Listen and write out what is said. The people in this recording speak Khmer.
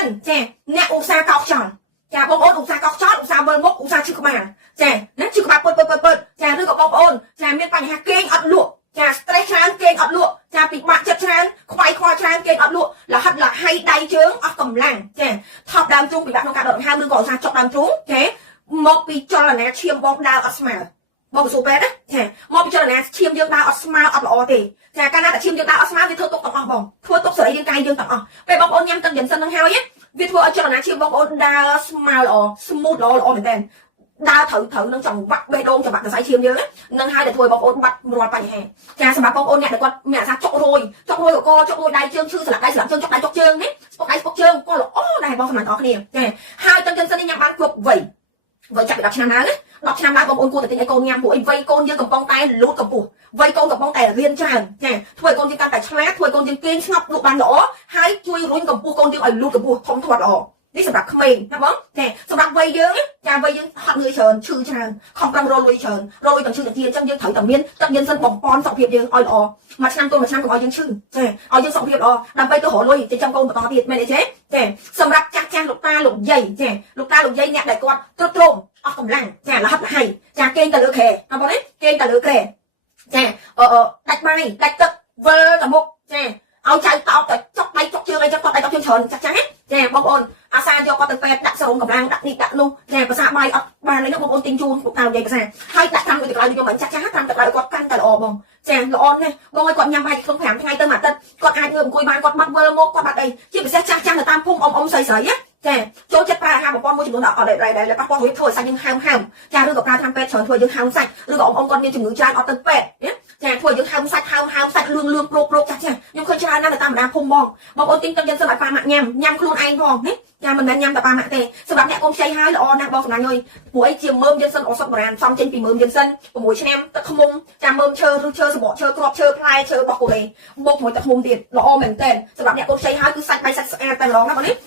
សិនចាអ្នកឧស្សាហ៍កោកចោលចាបងប្អូនឧស្សាហ៍កោកចោលឧស្សាហ៍វិលមុខឧស្សាហ៍ឈឺក្បាលចាណាឈឺក្បាលពើចាឬក៏បងប្អូនចាមានបញ្ហាគេងអត់លក់ចា stress ច្រើនគេងអត់លក់ចាពិបាកចិត្តច្រើនខ្វាយខ្វល់ច្រើនគេងអត់លក់លហិតលហៃដៃជើងអស់កម្លាំងចាថប់ដើមទ្រូងពិបាកក្នុងការដកដង្ហើមឬក៏ឧស្សាហ៍ចុកដើមទ្រូងចាមកពីចលនាឈាមបងដើរអត់ស្មើបងទៅស៊ូពេទ្យណាចាមកពីចលនាឈាមយើងដើរអត់ស្មើអត់ល្អទេចាកាលណាតែឈាមយើងដើរអត់ស្មើវាធ្វើទុកទាំងអស់បងធ្វើទុកសរីរាង្គកាយយើងទាំងអស់ពេលបងប្អូនញ៉ាំទឹកយិនសិននឹងហើយវាធ្វើឲ្យចលនាឈាមបងប្អូនដើរស្មើល្អ smooth ល្អមែនតើដើរត្រូវនឹងចង្វាក់បេះដូងចង្វាក់សរសៃឈាមយើងនឹងហើយតែធ្វើឲ្យបងប្អូនបាត់រាល់បញ្ហាចាសម្រាប់បងប្អូនអ្នកដែលគាត់មានអាសាចុករយកកចុករយដៃជើងឈឺស្លាក់ដៃស្លាក់ជើងចុកដៃចុកជើងនេះស្ពុកដៃស្ពុកជើងក៏ល្អដែរបងសម្រាប់បងប្អូនគ្នាចាហើយទឹកយិនសិននេះញ៉ាំបានគ្រប់វ័យចាប់ពី10ឆ្នាំឡើង10ឆ្នាំឡើងបងប្អូនគួរតែទិញឲ្យកូនញ៉ាំព្រោះអីវ័យកូនយើងកំពុងតែលូតកម្ពស់វ័យកូនកំពុងតែរៀនច្រើនចាធ្វើឲ្យកូនយើងកាន់តែឆ្លាតធ្វើឲ្យកូនយើងគេងស្ងប់លក់បានល្អហើយជួយរុញកម្ពស់កូនយើងឲ្យលូតកម្ពស់ធំធាត់ល្អនេះសម្រាប់ក្មេងណាបងចាសម្រាប់វ័យយើងចាវ័យយើងហត់នឿយច្រើនឈឺច្រើនខំប្រឹងរលួយច្រើនរលួយទាំងឈឺទាំងជាអញ្ចឹងយើងត្រូវតែមានទឹកយិនសិនបំពន់សុខភាពយើងឲ្យល្អមួយឆ្នាំទល់មួយឆ្នាំកុំឲ្យយើងឈឺចាឲ្យយើងសុខភាពល្អដើម្បីទៅរលួយចិញ្ចឹមកូនបន្តទៀតមែនទេចាសម្រាប់ចាស់លោកតាលោកយាយចាលោកតាលោកយាយអ្នកដែលគាត់ទ្រុឌទ្រោមអស់កម្លាំងចាលហិតលហៃចាគេងទៅលើខែណាបងនេះគេងទៅលើខែចាដាច់បាយដាច់ទឹកវិលទៅមុខចាឲ្យចៅតោកទៅចុកដៃចុកជើងអីចឹងគាត់ដៃចុកជើងច្រើនចាស់ចាបងប្អូនអាសាយកគាត់ទៅពេទ្យដាក់សរងកម្លាំងដាក់នេះដាក់នោះចាភាសាបាយអត់បានលេងបងប្អូនទិញជូនលោកតាលោកយាយភាសាហើយដាក់តាមទៅក្រោយខ្ញុំមិនចាស់តាមទៅក្រោយគាត់កាន់តែល្អបងចាល្អណាស់បងឲ្យគាត់ញ៉ាំបាយក្នុង5ថ្ងៃទៅមួយអាទិត្យគាត់អាចងើបអង្គុយបានគាត់បាត់វិលមកគាត់បាត់អីជាពិសេសចាស់នៅតាមភូមិអ៊ំស្រីណាចាចូលចិត្តប្រើអាហារបំពន់មួយចំនួនអត់ដែលប៉ះពាល់របៀបធ្វើឲ្យសាច់យើងហើមចាឬក៏ប្រើថ្នាំពេទ្យច្រើនធ្វើយើងហើមសាច់ឬក៏អ៊ំគាត់មានជំងឺច្រើនអត់ទៅពេទ្យចាធ្វើយើងហើមសាច់សាច់លឿងប្រូកចាស់ខ្ញុំឃើញច្រើនណាស់នៅតាមបណ្ដាភូមិបងអូនទិញទឹកយិនសិនឲ្យប៉ាម៉ាក់ញ៉ាំខ្លួនឯងផងណាចាមិនមែនញ៉ាំតែប៉ាម៉ាក់ទេសម្រាប់អ្នកកូនខ្ចីហើយល្អណាស់បងសំណាញ់អើយព្រោះអីជាមើមយិនសិនអូសតបុរាណសំចេញពីមើមយិនសិន6ឆ្នាំទឹកឃ្មុំចាមើមឈើឬឈើសម្បកឈើគ្រាប់ឈើផ្លែឈើរបស់កូរ៉េមកជាមួយទឹកឃ្មុំទៀតល្អមែនតើសម្រាប់អ្នកកូនខ្ចីហើយគឺសាច់បាយសាច់ស្អាតតែម្ដងណាបងនេះ